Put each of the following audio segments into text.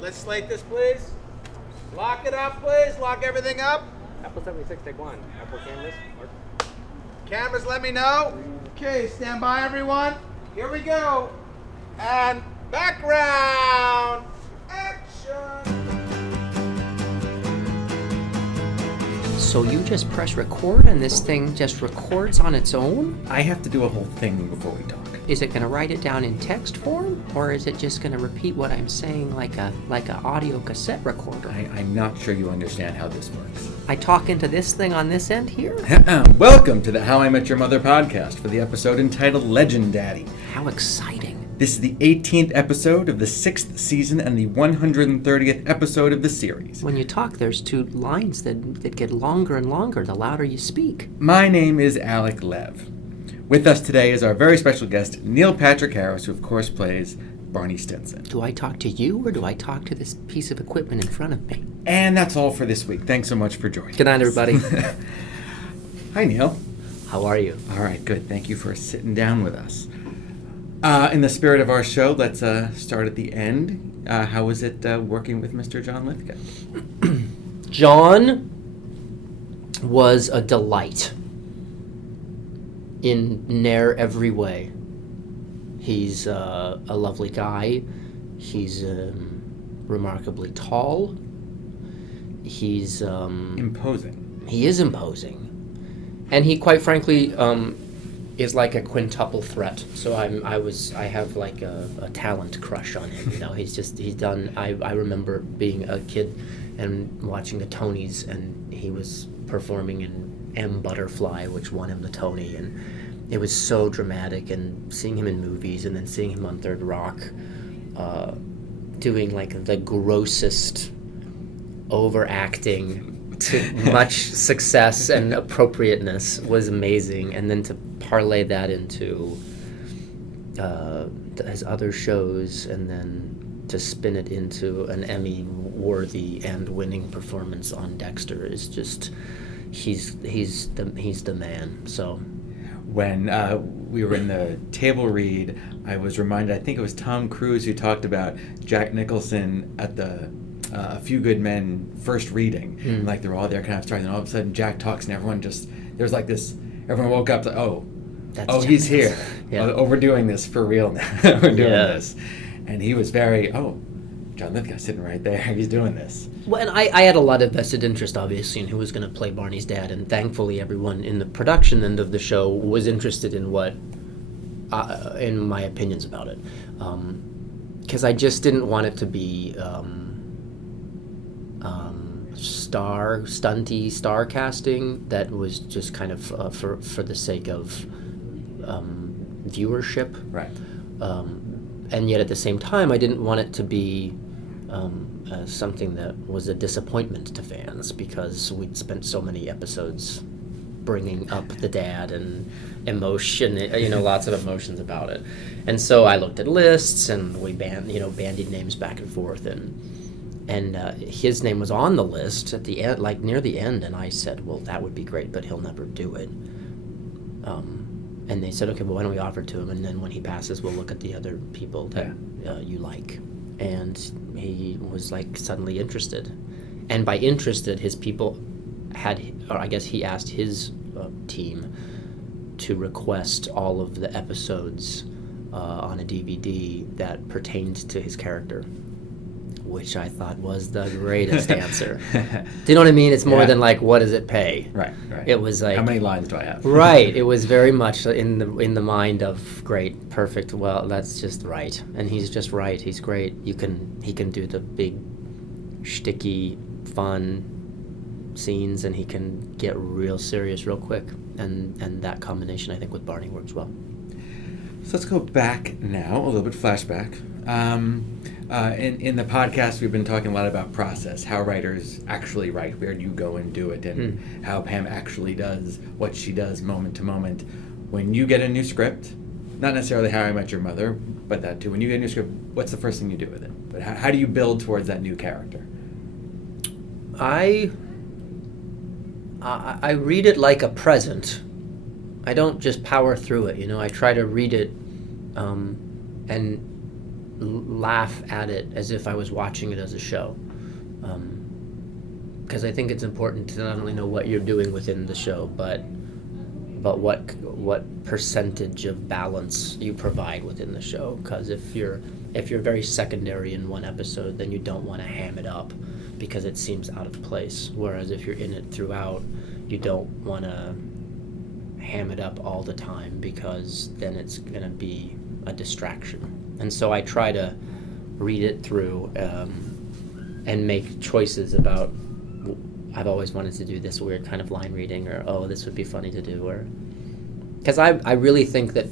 Let's slate this, please. Lock it up, please. Lock everything up. Apple 76, take one. Apple canvas. Cameras, let me know. Okay, stand by, everyone. Here we go. And background. Action. So you just press record and this thing just records on its own? I have to do a whole thing before we talk. Is it going to write it down in text form, or is it just going to repeat what I'm saying like a audio cassette recorder? I'm not sure you understand how this works. I talk into this thing on this end here? Welcome to the How I Met Your Mother podcast for the episode entitled Legendaddy. How exciting. This is the 18th episode of the 6th season and the 130th episode of the series. When you talk, there's two lines that get longer and longer the louder you speak. My name is Alec Lev. With us today is our very special guest, Neil Patrick Harris, who of course plays Barney Stinson. Do I talk to you, or do I talk to this piece of equipment in front of me? And that's all for this week. Thanks so much for joining Good night, us. everybody. Hi, Neil. How are you? All right, good. Thank you for sitting down with us. In the spirit of our show, let's start at the end. How was it working with Mr. John Lithgow? John was a delight in near every way. He's a lovely guy. He's remarkably tall. He's Imposing. He is imposing, and he, quite frankly, is like a quintuple threat. So I have like a talent crush on him. You know, he's done. I remember being a kid and watching the Tonys, and he was performing in M. Butterfly, which won him the Tony, and it was so dramatic. And seeing him in movies, and then seeing him on Third Rock, doing like the grossest overacting to much success and appropriateness was amazing. And then to parlay that into his other shows, and then to spin it into an Emmy-worthy and winning performance on Dexter is just he's the man. So When we were in the table read, I was reminded, I think it was Tom Cruise who talked about Jack Nicholson at the A Few Good Men first reading. And, like, they're all there kind of starting, and all of a sudden Jack talks, and everyone just, there's like this, everyone woke up like, that's he's here. Yeah. Oh, we're doing this for real now. We're doing this. And he was very, John Lithgow sitting right there. He's doing this. Well, and I had a lot of vested interest, obviously, in who was going to play Barney's dad, and thankfully everyone in the production end of the show was interested in in my opinions about it, because I just didn't want it to be stunty star casting that was just kind of for the sake of viewership, Right. and yet at the same time I didn't want it to be something that was a disappointment to fans, because we'd spent so many episodes bringing up the dad and emotion, lots of emotions about it. And so I looked at lists, and we bandied names back and forth, and his name was on the list at the end, like near the end, and I said, well, that would be great, but he'll never do it. And they said, okay, well, why don't we offer it to him, and then when he passes, we'll look at the other people that you like. And he was like suddenly interested, and by interested, his people he asked his team to request all of the episodes on a DVD that pertained to his character, which I thought was the greatest answer. Do you know what I mean? It's more than like, what does it pay? Right. It was like, how many lines do I have? Right. It was very much in the mind of great, perfect. Well, that's just right, and he's just right. He's great. He can do the big, shticky, fun scenes, and he can get real serious real quick. And that combination, I think, with Barney works well. So let's go back now, a little bit flashback. In the podcast, we've been talking a lot about process, how writers actually write, where do you go and do it, and how Pam actually does what she does moment to moment. When you get a new script, not necessarily How I Met Your Mother, but that too, when you get a new script, what's the first thing you do with it? But how do you build towards that new character? I read it like a present. I don't just power through it, I try to read it and laugh at it as if I was watching it as a show. Because I think it's important to not only know what you're doing within the show, but what percentage of balance you provide within the show. Because if you're very secondary in one episode, then you don't want to ham it up because it seems out of place. Whereas if you're in it throughout, you don't want to ham it up all the time because then it's going to be a distraction. And so I try to read it through and make choices about, I've always wanted to do this weird kind of line reading, or, oh, this would be funny to do, or... Because I really think that,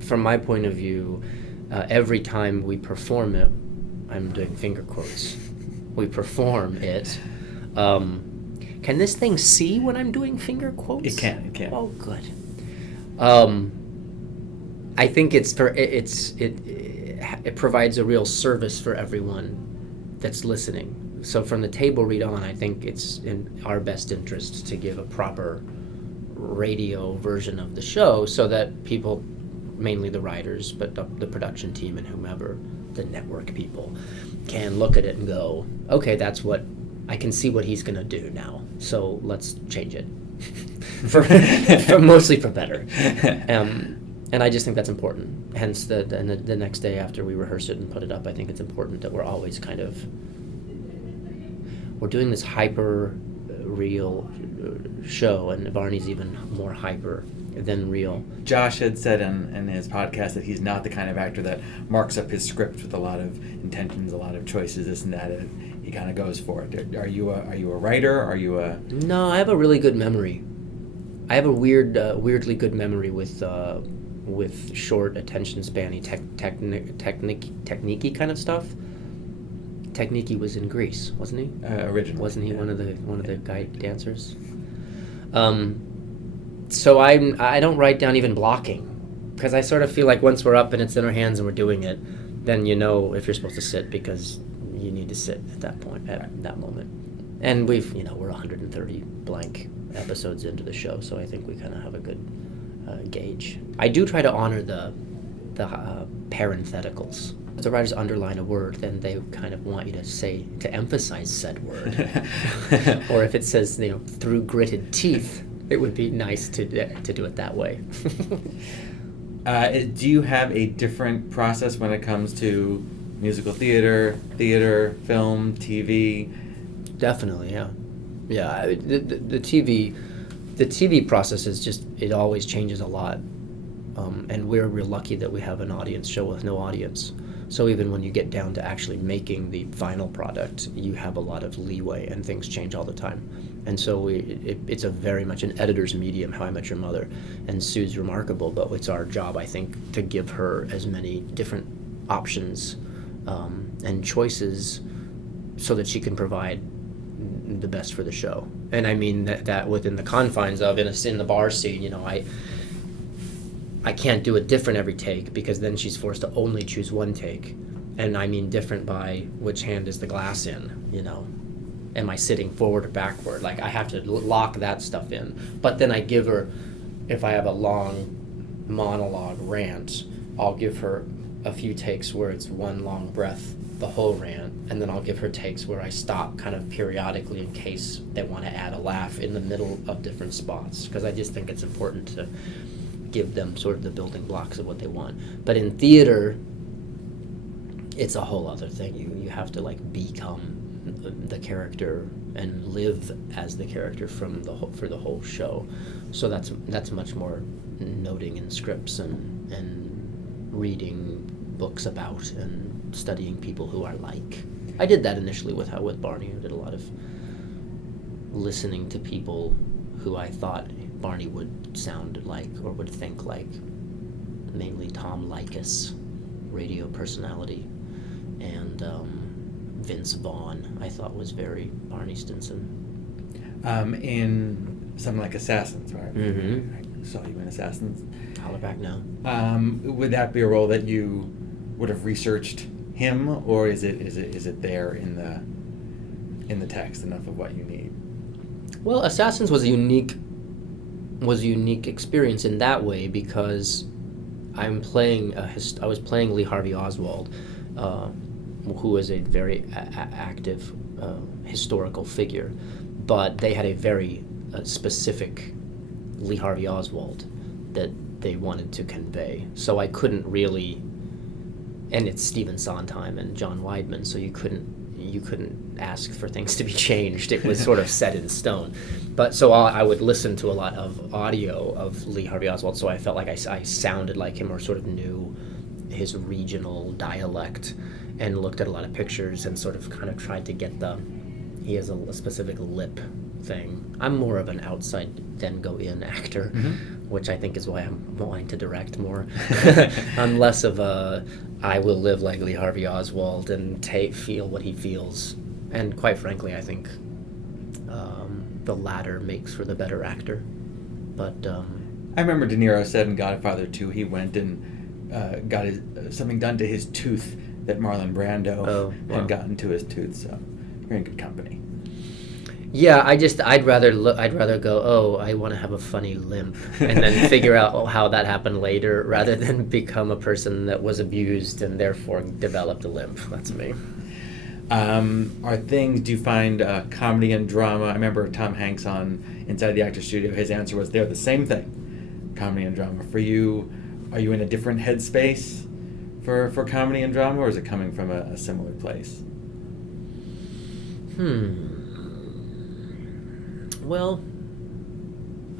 from my point of view, every time we perform it, I'm doing finger quotes, we perform it, can this thing see when I'm doing finger quotes? It can. Oh, good. I think it provides a real service for everyone that's listening. So from the table read on, I think it's in our best interest to give a proper radio version of the show so that people, mainly the writers, but the production team and whomever, the network people, can look at it and go, okay, I can see what he's going to do now, so let's change it. Mostly for better. And I just think that's important. Hence, the next day after we rehearse it and put it up, I think it's important that we're always kind of... We're doing this hyper real show, and Barney's even more hyper than real. Josh had said in his podcast that he's not the kind of actor that marks up his script with a lot of intentions, a lot of choices, this and that. And he kind of goes for it. Are you a writer? Are you a... No, I have a really good memory. I have a weirdly good memory with short attention spanny technique kind of stuff. Technique was in Greece, wasn't he? Originally, wasn't he one of the guy dancers? So I don't write down even blocking, because I sort of feel like once we're up and it's in our hands and we're doing it, then you know if you're supposed to sit, because you need to sit at that point, at that moment. And we're 130 blank episodes into the show, so I think we kind of have a good gauge. I do try to honor the parentheticals. If the writers underline a word, then they kind of want you to emphasize said word. Or if it says, through gritted teeth, it would be nice to do it that way. Do you have a different process when it comes to musical theater, film, TV? Definitely, yeah. Yeah, the TV process is just, it always changes a lot. And we're real lucky that we have an audience show with no audience. So even when you get down to actually making the final product, you have a lot of leeway and things change all the time. And so it's a very much an editor's medium, How I Met Your Mother. And Sue's remarkable, but it's our job, I think, to give her as many different options and choices so that she can provide the best for the show. And I mean that within the confines of, in the bar scene, I can't do it different every take, because then she's forced to only choose one take. And I mean different by which hand is the glass in, Am I sitting forward or backward? Like, I have to lock that stuff in. But then I give her, if I have a long monologue rant, I'll give her a few takes where it's one long breath, the whole rant, and then I'll give her takes where I stop kind of periodically in case they want to add a laugh in the middle of different spots. Because I just think it's important to give them sort of the building blocks of what they want. But in theater, it's a whole other thing. You have to become the character and live as the character for the whole show. So that's much more noting in scripts and reading books about and studying people who are like. I did that initially with Barney. I did a lot of listening to people who I thought Barney would sound like or would think like, mainly Tom Likas, radio personality, and Vince Vaughn, I thought was very Barney Stinson. In something like Assassins, right? Mm-hmm. I saw you in Assassins. Holler back now. Would that be a role that you would have researched him, or is it there in the text enough of what you need? Well, Assassins was a unique experience in that way, because I was playing Lee Harvey Oswald, who is a very active historical figure, but they had a very specific Lee Harvey Oswald that they wanted to convey. So I couldn't really, and it's Stephen Sondheim and John Weidman, so you couldn't ask for things to be changed. It was sort of set in stone. But so I would listen to a lot of audio of Lee Harvey Oswald, so I felt like I sounded like him or sort of knew his regional dialect, and looked at a lot of pictures and sort of kind of tried to get he has a specific lip thing. I'm more of an outside then go in actor, which I think is why I'm wanting to direct more. I'm less of I will live like Lee Harvey Oswald and feel what he feels. And quite frankly, I think the latter makes for the better actor. But I remember De Niro said in Godfather 2 he went and got something done to his tooth that Marlon Brando had gotten to his tooth. So you're in good company. Yeah, I'd rather go, I want to have a funny limp, and then figure out how that happened later, rather than become a person that was abused and therefore developed a limp. That's me. Do you find comedy and drama? I remember Tom Hanks on Inside the Actors Studio, his answer was they're the same thing, comedy and drama. For you, are you in a different headspace for comedy and drama, or is it coming from a similar place? Well,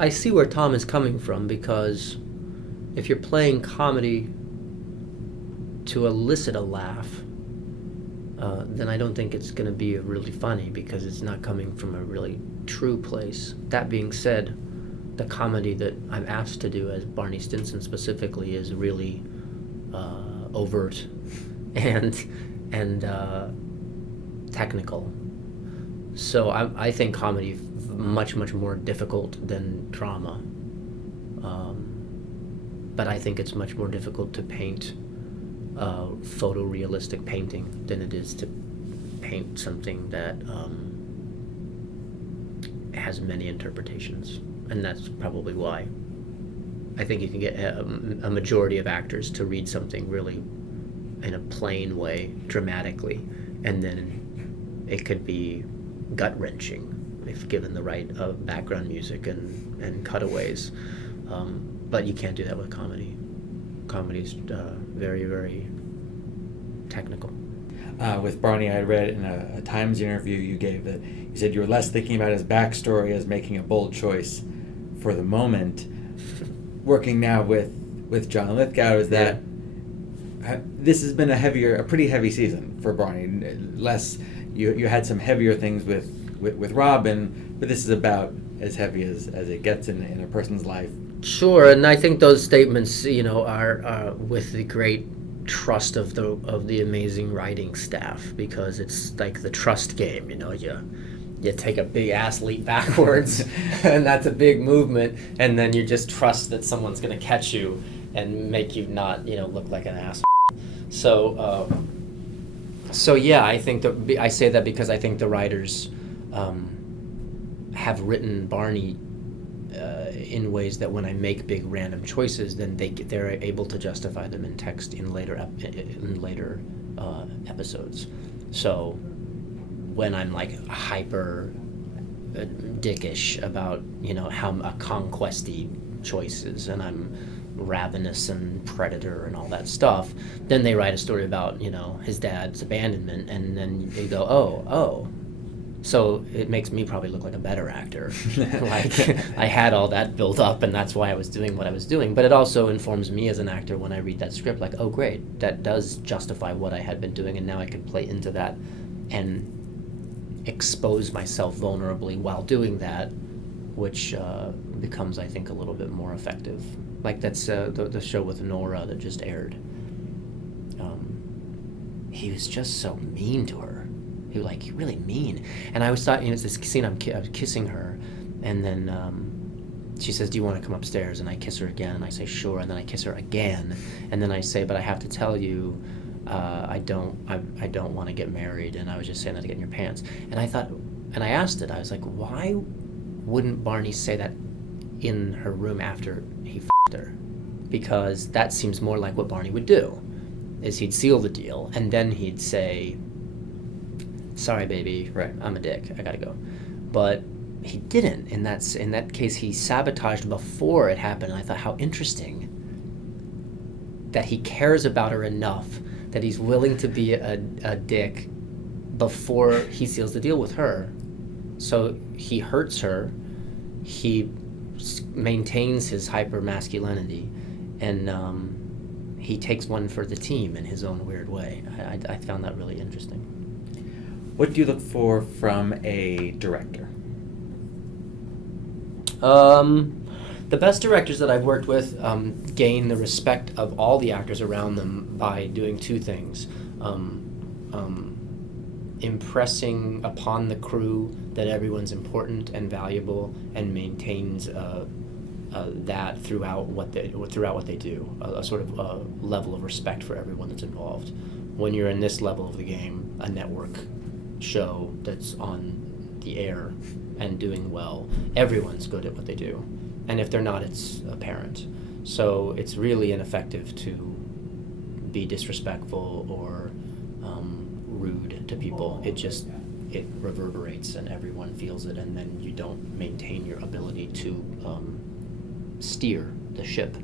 I see where Tom is coming from, because if you're playing comedy to elicit a laugh, then I don't think it's going to be really funny, because it's not coming from a really true place. That being said, the comedy that I'm asked to do as Barney Stinson specifically is really overt and technical. So I think comedy much more difficult than drama, but I think it's much more difficult to paint photorealistic painting than it is to paint something that has many interpretations, and that's probably why I think you can get a majority of actors to read something really in a plain way, dramatically, and then it could be gut-wrenching if given the right background music and cutaways. But you can't do that with comedy. Comedy's very, very technical. With Barney, I read in a Times interview you gave that you said you were less thinking about his backstory as making a bold choice for the moment. Working now with John Lithgow, is that this has been a pretty heavy season for Barney. Less, you had some heavier things with Robin, but this is about as heavy as it gets in a person's life. Sure, and I think those statements, are with the great trust of the amazing writing staff, because it's like the trust game. You take a big ass leap backwards, and that's a big movement, and then you just trust that someone's going to catch you and make you not, look like an ass. So yeah, I think I say that because I think the writers have written Barney in ways that when I make big random choices, then they're able to justify them in text in later episodes. So when I'm like hyper dickish about how a conquesty choices, and I'm ravenous and predator and all that stuff, then they write a story about his dad's abandonment, and then they go oh. So it makes me probably look like a better actor. Like I had all that built up, and that's why I was doing what I was doing. But it also informs me as an actor when I read that script, like, oh great, that does justify what I had been doing, and now I can play into that and expose myself vulnerably while doing that, which becomes, I think, a little bit more effective. Like that's the show with Nora that just aired. He was just so mean to her. He was like really mean, and I always thought, it's this scene I was kissing her, and then she says, "Do you want to come upstairs?" And I kiss her again, and I say, "Sure," and then I kiss her again, and then I say, "But I have to tell you, I don't want to get married," and I was just saying that to get in your pants. And I thought, and I asked it, I was like, why wouldn't Barney say that in her room after he f***ed her? Because that seems more like what Barney would do. is he'd seal the deal, and then he'd say, sorry, baby, Right. I'm a dick, I gotta go. But he didn't. In that case, he sabotaged before it happened, and I thought, how interesting that he cares about her enough that he's willing to be a dick before he seals the deal with her. So he hurts her, he maintains his hyper masculinity, and he takes one for the team in his own weird way. I found that really interesting. What do you look for from a director? The best directors that I've worked with gain the respect of all the actors around them by doing two things. Impressing upon the crew that everyone's important and valuable, and maintains that throughout what they do, a sort of level of respect for everyone that's involved. When you're in this level of the game, a network show that's on the air and doing well, everyone's good at what they do, and if they're not, it's apparent. So it's really ineffective to be disrespectful or rude to people. It reverberates and everyone feels it, and then you don't maintain your ability to steer the ship.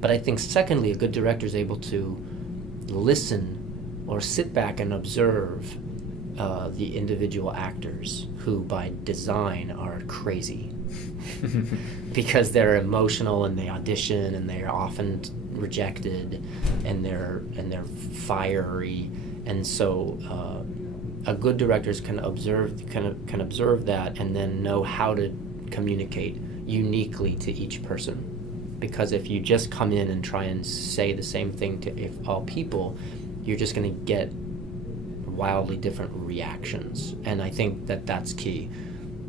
But I think secondly, a good director is able to listen or sit back and observe the individual actors who by design are crazy because they're emotional and they audition and they are often rejected and they're fiery, and so a good director can observe that and then know how to communicate uniquely to each person. Because if you just come in and try and say the same thing to all people, you're just going to get wildly different reactions. And I think that that's key.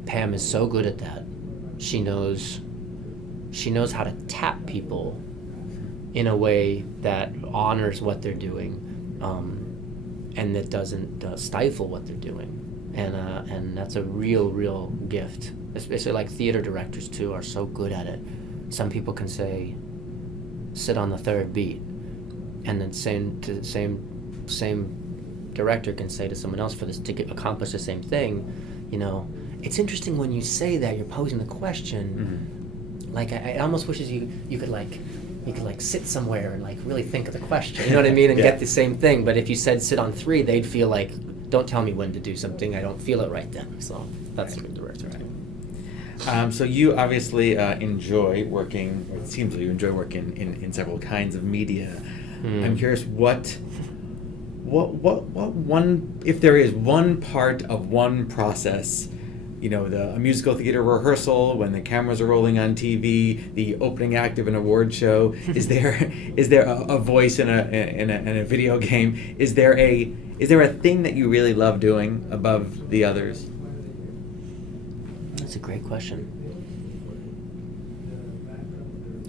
Pam is so good at that. She knows how to tap people in a way that honors what they're doing, and that doesn't stifle what they're doing. And that's a real gift. Especially like theater directors too are so good at it. Some people can say, sit on the third beat, and then same director can say to someone else for this to accomplish the same thing. You know, it's interesting when you say that you're posing the question. Mm-hmm. Like I almost wishes you could sit somewhere and like really think of the question. You know what I mean? And get the same thing. But if you said sit on three, they'd feel like, don't tell me when to do something. I don't feel it right then. So that's a good director. Right. So you obviously enjoy working, or it seems like you enjoy working in several kinds of media. I'm curious what one, if there is one part of one process, you know, a musical theater rehearsal, when the cameras are rolling on TV, the opening act of an award show, is there a voice in a video game? Is there a thing that you really love doing above the others? That's a great question.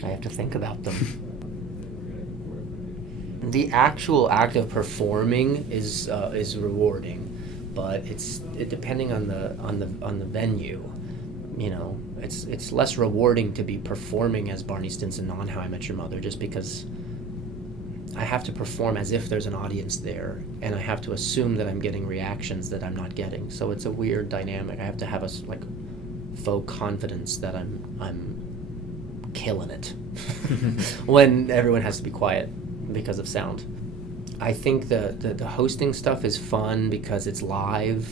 I have to think about them. The actual act of performing is rewarding, but it's depending on the venue. You know, it's less rewarding to be performing as Barney Stinson on How I Met Your Mother, just because I have to perform as if there's an audience there, and I have to assume that I'm getting reactions that I'm not getting. So it's a weird dynamic. I have to have a faux confidence that I'm killing it when everyone has to be quiet because of sound. I think the hosting stuff is fun because it's live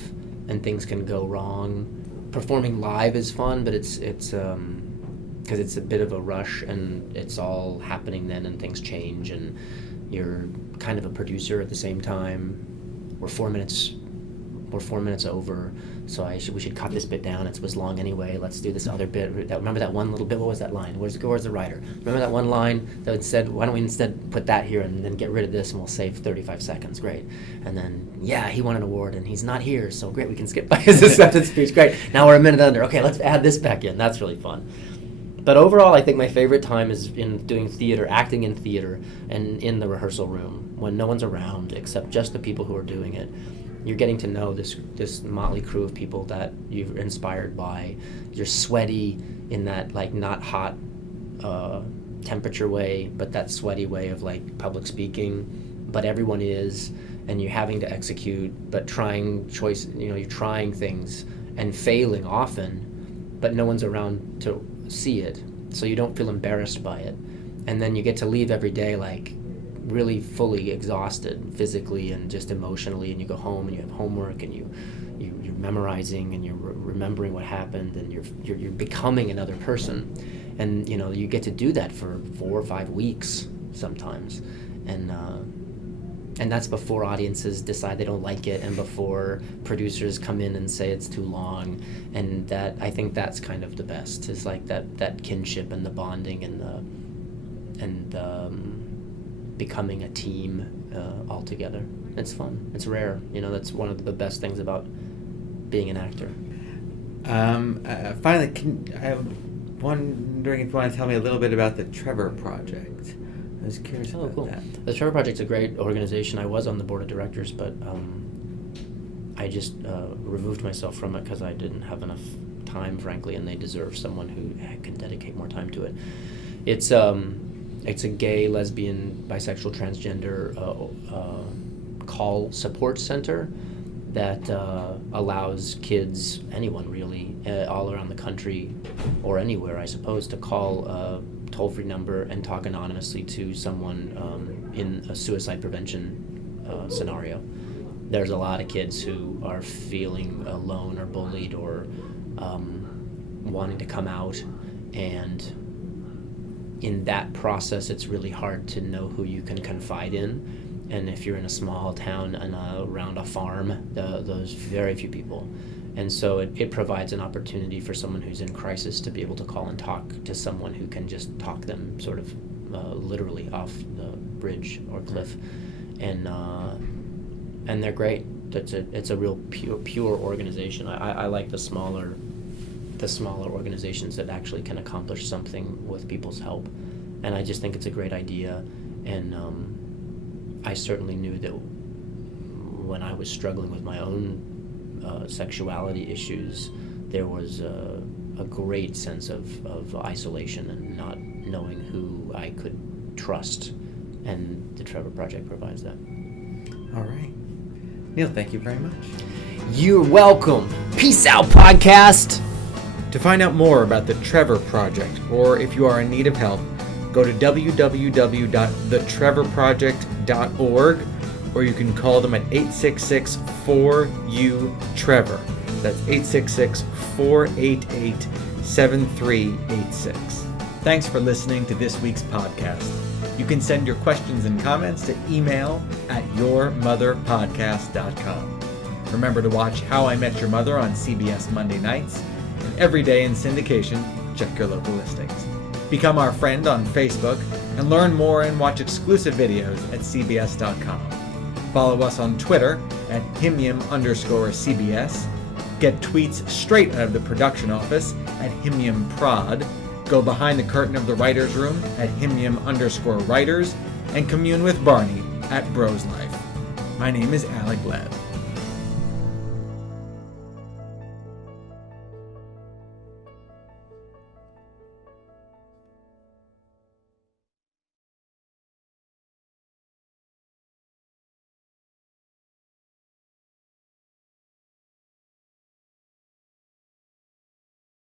and things can go wrong. Performing live is fun, but it's because it's a bit of a rush and it's all happening then and things change and you're kind of a producer at the same time. We're 4 minutes over, so we should cut this bit down. It was long anyway. Let's do this other bit. Remember that one little bit? What was that line? Where's the writer? Remember that one line that said, why don't we instead put that here and then get rid of this and we'll save 35 seconds. Great. And then, yeah, he won an award and he's not here, so great, we can skip by his acceptance speech. Great. Now we're a minute under. Okay, let's add this back in. That's really fun. But overall, I think my favorite time is in doing theater, acting in theater, and in the rehearsal room when no one's around except just the people who are doing it. You're getting to know this motley crew of people that you're inspired by. You're sweaty in that not hot temperature way, but that sweaty way of public speaking. but everyone is, and you're having to execute, but you're trying things and failing often, but no one's around to see it, so you don't feel embarrassed by it. And then you get to leave every day like really fully exhausted physically and just emotionally, and you go home and you have homework and you're memorizing and you're remembering what happened, and you're becoming another person. And you get to do that for 4 or 5 weeks sometimes, and that's before audiences decide they don't like it, and before producers come in and say it's too long. And that, I think that's kind of the best, is like that kinship and the bonding and becoming a team all together. It's fun. It's rare. That's one of the best things about being an actor. Finally, I'm wondering if you want to tell me a little bit about the Trevor Project. I was curious about cool. that. The Trevor Project's a great organization. I was on the board of directors, but I just removed myself from it because I didn't have enough time, frankly, and they deserve someone who can dedicate more time to it. It's a gay, lesbian, bisexual, transgender call support center that allows kids, anyone really, all around the country or anywhere, I suppose, to call a toll-free number and talk anonymously to someone in a suicide prevention scenario. There's a lot of kids who are feeling alone or bullied or wanting to come out, and in that process it's really hard to know who you can confide in. And if you're in a small town and around a farm, there's very few people. And so it provides an opportunity for someone who's in crisis to be able to call and talk to someone who can just talk them sort of literally off the bridge or cliff. And they're great. It's a real pure organization. I like the smaller organizations that actually can accomplish something with people's help. And I just think it's a great idea. And I certainly knew that when I was struggling with my own sexuality issues, there was a great sense of isolation and not knowing who I could trust, and the Trevor Project provides that. All right. Neil, thank you very much. You're welcome. Peace out, podcast. To find out more about the Trevor Project, or if you are in need of help, go to www.thetrevorproject.org, or you can call them at 866-4U-TREVOR. That's 866-488-7386. Thanks for listening to this week's podcast. You can send your questions and comments to email@yourmotherpodcast.com. Remember to watch How I Met Your Mother on CBS Monday nights, and every day in syndication. Check your local listings. Become our friend on Facebook and learn more and watch exclusive videos at cbs.com. Follow us on Twitter at himyum_CBS. Get tweets straight out of the production office at himyumprod. Go behind the curtain of the writer's room at himyum_writers, and commune with Barney at Bros Life. My name is Alec Lev.